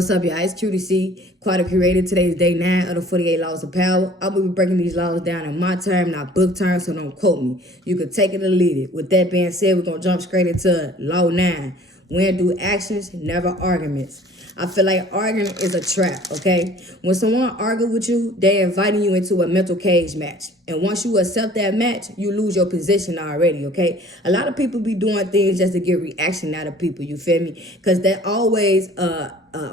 What's up, y'all? It's QDC, Quite Created. Today is day 9 of the 48 Laws of Power. I will be breaking these laws down in my term, not book term, so don't quote me. You can take it or leave it. With that being said, we're going to jump straight into Law 9. When do actions, never arguments. I feel like arguing is a trap, okay? When someone argues with you, they're inviting you into a mental cage match. And once you accept that match, you lose your position already, okay? A lot of people be doing things just to get reaction out of people, you feel me? Because they're always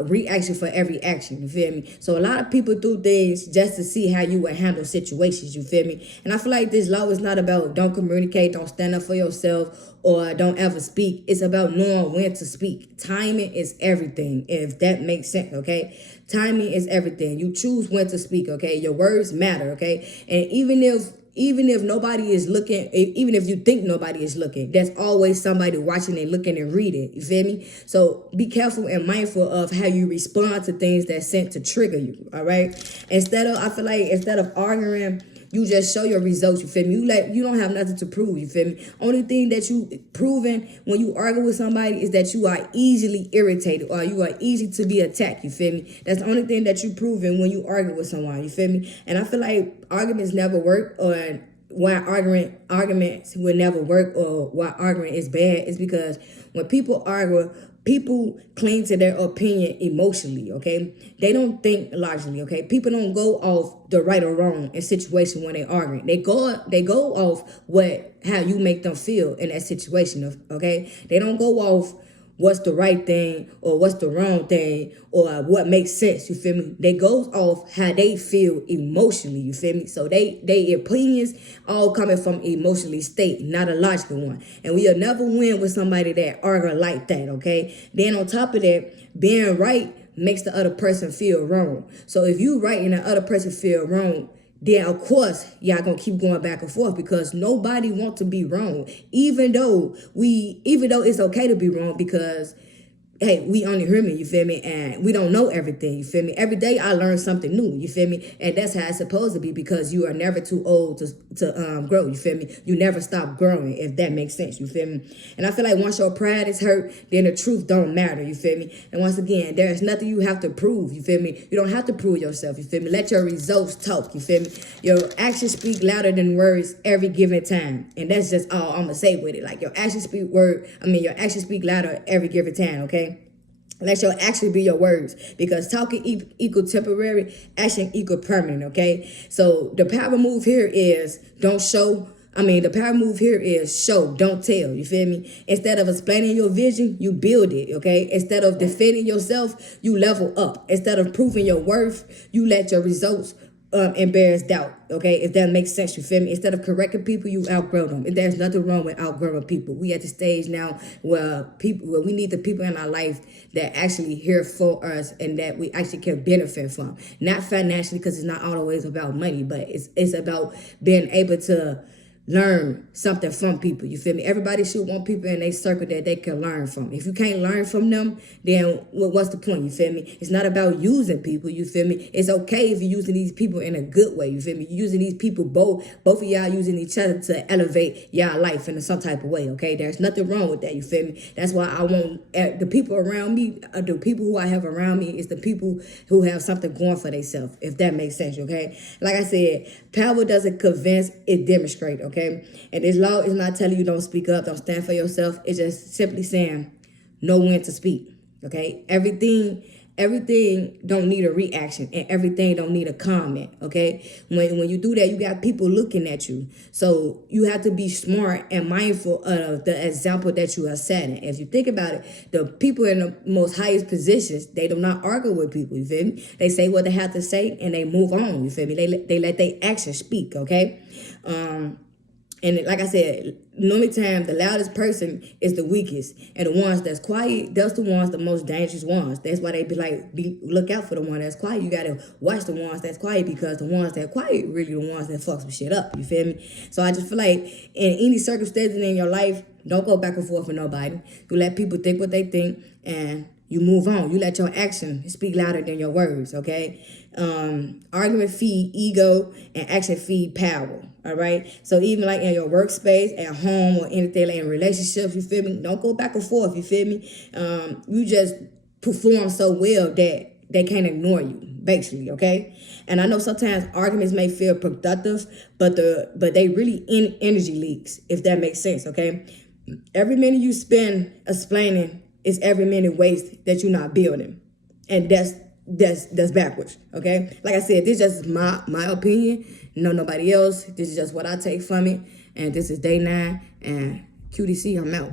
reaction for every action, you feel me? So a lot of people do things just to see how you would handle situations, you feel me? And I feel like this law is not about don't communicate, don't stand up for yourself, or don't ever speak. It's about knowing when to speak. Timing is everything, if that makes sense, okay? Timing is everything. You choose when to speak, okay? Your words matter, okay? And even if nobody is looking, even if you think nobody is looking, there's always somebody watching and looking and reading. You feel me? So be careful and mindful of how you respond to things that's sent to trigger you. All right. I feel like instead of arguing, you just show your results, you feel me? You don't have nothing to prove, you feel me? Only thing that you proven when you argue with somebody is that you are easily irritated or you are easy to be attacked, you feel me? That's the only thing that you proven when you argue with someone, you feel me? And I feel like arguments never work, or why arguments will never work, or why arguing is bad is because when people argue, people cling to their opinion emotionally, okay? They don't think logically, okay? People don't go off the right or wrong in situation when they arguing. They go off how you make them feel in that situation, okay? They don't go off what's the right thing or what's the wrong thing or what makes sense, you feel me? They go off how they feel emotionally, you feel me? So they opinions all coming from emotionally state, not a logical one. And we'll never win with somebody that argue like that, okay? Then on top of that, being right makes the other person feel wrong. So if you right and the other person feel wrong, then of course y'all gonna keep going back and forth because nobody wants to be wrong. Even though it's okay to be wrong because hey, we only human, you feel me? And we don't know everything, you feel me? Every day I learn something new, you feel me? And that's how it's supposed to be because you are never too old to grow, you feel me? You never stop growing, if that makes sense, you feel me? And I feel like once your pride is hurt, then the truth don't matter, you feel me? And once again, there's nothing you have to prove, you feel me? You don't have to prove yourself, you feel me? Let your results talk, you feel me? Your actions speak louder than words every given time. And that's just all I'm gonna say with it. Like your actions speak louder every given time, okay? Let your action be your words because talking equal temporary, action equal permanent, okay? So the power move here is the power move here is show, don't tell, you feel me? Instead of explaining your vision, you build it, okay? Instead of defending yourself, you level up. Instead of proving your worth, you let your results embarrass doubt, okay? If that makes sense, you feel me? Instead of correcting people, you outgrow them. And there's nothing wrong with outgrowing people. We at the stage now where we need the people in our life that actually here for us and that we actually can benefit from. Not financially, because it's not always about money, but it's about being able to learn something from people, you feel me? Everybody should want people in their circle that they can learn from. If you can't learn from them, then what's the point, you feel me? It's not about using people, you feel me? It's okay if you're using these people in a good way, you feel me? You're using these people, both of y'all using each other to elevate y'all life in some type of way, okay? There's nothing wrong with that, you feel me? That's why I want the people around me, the people who I have around me is the people who have something going for themselves, if that makes sense, okay? Like I said, power doesn't convince, it demonstrates, okay? And this law is not telling you don't speak up, don't stand for yourself. It's just simply saying know when to speak. Okay? Everything don't need a reaction and everything don't need a comment. Okay? When you do that, you got people looking at you. So you have to be smart and mindful of the example that you are setting. If you think about it, the people in the most highest positions, they do not argue with people, you feel me? They say what they have to say and they move on, you feel me? They let their actions speak, okay? And like I said, normally time the loudest person is the weakest, and the ones that's quiet, that's the ones the most dangerous ones. That's why they look out for the one that's quiet. You gotta watch the ones that's quiet because the ones that quiet really the ones that fuck some shit up. You feel me? So I just feel like in any circumstances in your life, don't go back and forth with nobody. You let people think what they think, and you move on. You let your action speak louder than your words, okay? Argument feed ego and action feed power, all right? So even like in your workspace, at home, or anything like in relationships, you feel me? Don't go back and forth, you feel me? You just perform so well that they can't ignore you, basically, okay? And I know sometimes arguments may feel productive, but they really energy leaks, if that makes sense, okay? Every minute you spend explaining is every minute waste that you're not building. And that's backwards, okay? Like I said, this is just my opinion, no nobody else. This is just what I take from it. And this is day 9, and QDC, I'm out.